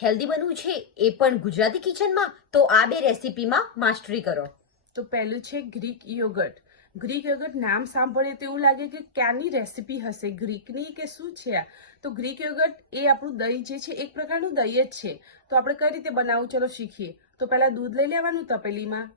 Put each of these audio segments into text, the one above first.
Healthy બનવું છે એ પણ ગુજરાતી કિચનમાં, તો આ બે રેસીપીમાં માસ્ટરી કરો. તો પહેલું છે ગ્રીક યોગર્ટ. ગ્રીક યોગર્ટ નામ સાંભળે તો એવું લાગે કે ક્યાંની રેસીપી હશે, ગ્રીકની કે શું છે આ? તો ગ્રીક યોગર્ટ એ આપણું દહીં જે છે એક પ્રકારનું દહીં જ છે. તો આપણે કઈ રીતે બનાવવું ચલો શીખીએ. તો પહેલા દૂધ લઈ લેવાનું તપેલીમાં,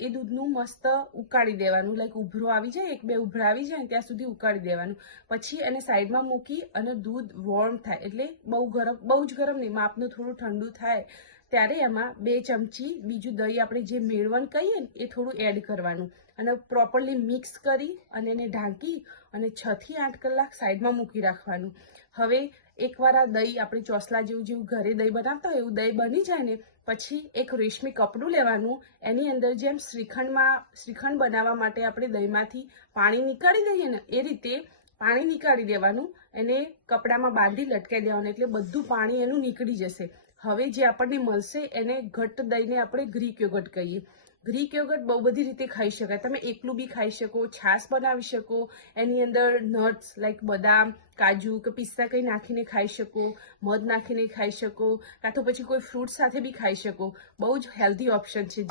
એ દૂધનું મસ્ત ઉકાળી દેવાનું, લાઈક ઉભરો આવી જાય, એક બે ઉભરા આવી જાય ત્યાં સુધી ઉકાળી દેવાનું. પછી એને સાઈડમાં મૂકી અને દૂધ વોર્મ થાય, એટલે બહુ જ ગરમ નહીં, માપનું થોડું ઠંડુ થાય ત્યારે એમાં 2 ચમચી બીજું દહીં આપણે જે મેળવણ કહીએ ને એ થોડું એડ કરવાનું અને પ્રોપરલી મિક્સ કરી અને એને ઢાંકી અને 6 થી 8 કલાક સાઈડમાં મૂકી રાખવાનું. હવે એકવાર આ દહીં આપણે ચોસલા જેવું ઘરે દહીં બનાવતા હોય એવું દહીં બની જાય ને પછી એક રેશમી કપડું લેવાનું, એની અંદર જેમ શ્રીખંડ બનાવવા માટે આપણે દહીંમાંથી પાણી નીકાળી દઈએ ને એ રીતે પાણી નીકાળી દેવાનું, એને કપડામાં બાંધી લટકાઈ દેવાનું, એટલે બધું પાણી એનું નીકળી જશે. હવે જે આપણને મળશે એને ઘટ્ટ દહીંને આપણે ગ્રીક યોગર્ટ કહીએ. ગ્રીક યોગર્ટ બહુ બધી રીતે ખાઈ શકાય. તમે એકલું બી ખાઈ શકો, છાશ બનાવી શકો, એની અંદર નટ્સ લાઈક બદામ, કાજુ કે પિસ્તા કંઈ નાખીને ખાઈ શકો, મધ નાખીને ખાઈ શકો, કાં તો પછી કોઈ ફ્રૂટ સાથે બી ખાઈ શકો. બહુ જ હેલ્ધી ઓપ્શન છે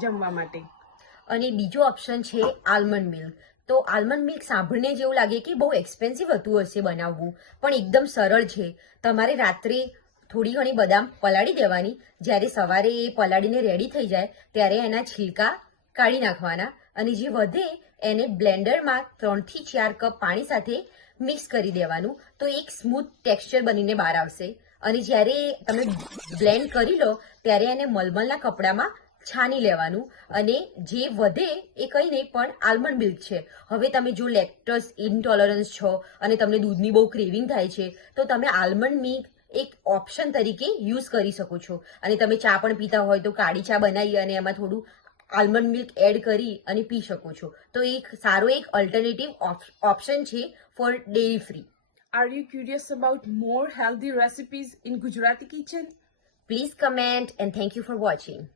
જમવા માટે. અને બીજો ઓપ્શન છે આલમંડ મિલ્ક. તો આલમંડ મિલ્ક સાંભળીને જેવું લાગે કે બહુ એક્સપેન્સિવ હતું હશે બનાવવું, પણ એકદમ સરળ છે. તમારે રાત્રે થોડી ઘણી બદામ પલાળી દેવાની, જ્યારે સવારે એ પલાળીને રેડી થઈ જાય ત્યારે એના છિલકા કાઢી નાખવાના અને જે વધે એને બ્લેન્ડરમાં 3 થી 4 કપ પાણી સાથે મિક્સ કરી દેવાનું. તો એક સ્મૂથ ટેક્સચર બનીને બહાર આવશે. અને જ્યારે તમે બ્લેન્ડ કરી લો ત્યારે એને મલમલના કપડામાં છાની લેવાનું અને જે વધે એ કંઈ નહીં પણ આલમંડ મિલ્ક છે. હવે તમે જો લેક્ટોઝ ઇન્ટોલરન્સ છો અને તમને દૂધની બહુ ક્રેવિંગ થાય છે તો તમે આલમંડ મિલ્ક એક ઓપ્શન તરીકે યુઝ કરી શકો છો. અને તમે ચા પણ પીતા હોય તો કાળી ચા બનાવી અને એમાં થોડું આલમંડ મિલ્ક એડ કરી અને પી શકો છો. તો એક સારો એક ઓલ્ટરનેટિવ ઓપ્શન છે for dairy free. Are you curious about more healthy recipes in Gujarati kitchen? Please comment and thank you for watching.